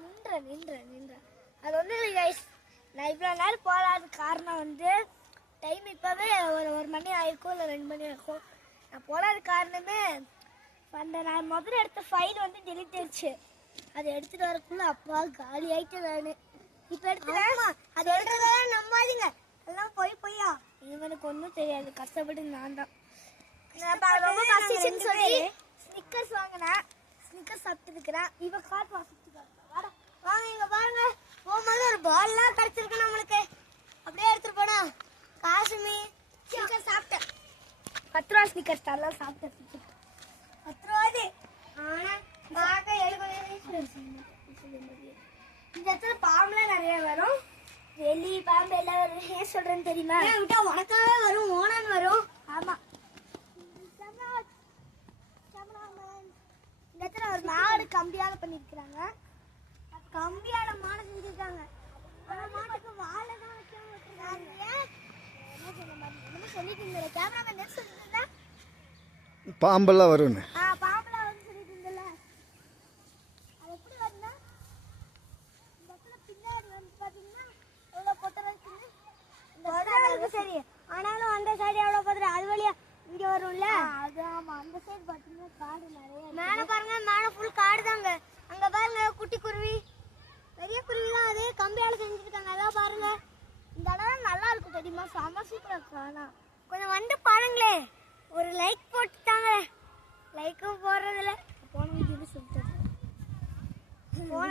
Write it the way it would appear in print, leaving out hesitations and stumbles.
நின்ற அது ஒன்றும் இல்லை கைஸ். நான் இவ்வளோ நேரம் போகாத காரணம் வந்து டைம் இப்போவே ஒரு மணி ஆயிருக்கும் இல்லை 2 மணி ஆயிருக்கும். நான் போகாத காரணமே நான் முதல்ல எடுத்த ஃபைல் வந்து டெலிட் ஆயிடுச்சு. அதை எடுத்துட்டு வரக்குள்ள அப்பா காலி ஆயிட்டு நான் இப்போ எடுத்துட்டேன். அதை எடுத்துதான் நம்பாதீங்க, எல்லாம் பொய்யா. இவனுக்கு ஒன்றும் தெரியாது, கஷ்டப்பட்டு நான் தான் ரொம்ப கஷ்டிச்சுன்னு சொல்லி ஸ்னிக்கர்ஸ் வாங்கினேன். ஸ்னிக்கர்ஸ் சாப்பிட்டு இருக்கிறேன். இவன் காட்டு வாசிச்சுக்காரு. வாங்க இங்க பாருங்க, போகும்போது ஒரு பால்லாம் கிடைச்சிருக்கு நம்மளுக்கு. அப்படியே எடுத்துட்டு போனா காசுமி ஸ்னிக்கர் சாப்பிட்டேன். 10 ரூபா ஸ்னிக்கர்ஸ் தரலாம் சாப்பிட்டேன். 10 ரூபாது. ஆனா இந்த இடத்துல பாம்புலாம் நிறைய வரும். வெளி பாம்பு எல்லாம் வரும். ஏன் சொல்றேன்னு தெரியுமா? விட்டா உனக்காக வரும், ஓனான்னு வரும். ஆமா, இந்த இடத்துல ஒரு மாடு கம்பியால பண்ணிருக்காங்க. கம்பியால மாடு செஞ்சிருக்காங்க. ஆனா மாட்டுக்கு வாழை தான் வைக்காம விட்டுருக்காங்க. என்ன சொல்லிட்டு இருந்த கேமராமேன் என்ன சொல்லிட்டு இருந்தா? பாம்பெல்லாம் வரும்னு. பாம்பெல்லாம் வந்து சொல்லிட்டு இருந்தல. அது எப்படி வரும்னா இந்த இடத்துல பின்னாடி வந்து பாத்தீங்கன்னா எவ்வளவு பொட்டை இருக்குன்னு. இந்த சரி, ஆனாலும் அந்த சைடு எவ்வளவு பொட்டை அது வழியா இங்க வரும்ல. அது ஆமா, அந்த சைடு பாத்தீங்கன்னா காடு நிறைய. மேல பாருங்க, மேல ஃபுல் காடு தாங்க. அங்க பாருங்க குட்டி குருவி, பெரிய குருவிலாம் அதே கம்பியால செஞ்சிருக்காங்க. அதான் பாருங்க, இந்த இடம் நல்லா இருக்கும் தெரியுமா? செம சூப்பரா இருக்கு. ஆனா கொஞ்சம் வந்து பாருங்களே, ஒரு லைக் போட்டுட்டாங்க. லைக்கும் போடுறதில்ல. போன வீடியோல சொல்லிட்டு போன